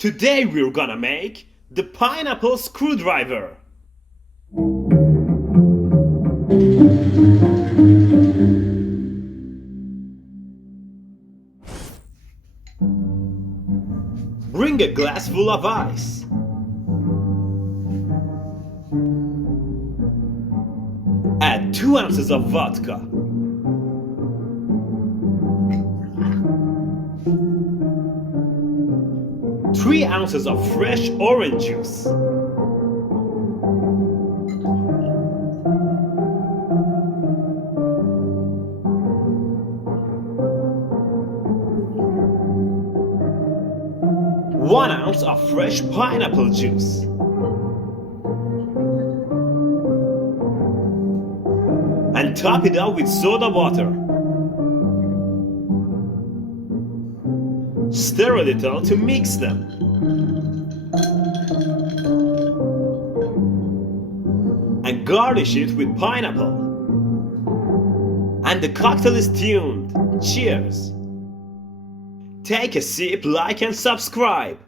Today we're gonna make the pineapple screwdriver. Bring a glass full of ice. Add 2 ounces of vodka. Three ounces of fresh orange juice. One ounce of fresh pineapple juice. And top it up with soda water. Stir a little to mix them. And garnish it with pineapple. And the cocktail is tuned. Cheers! Take a sip, like and subscribe.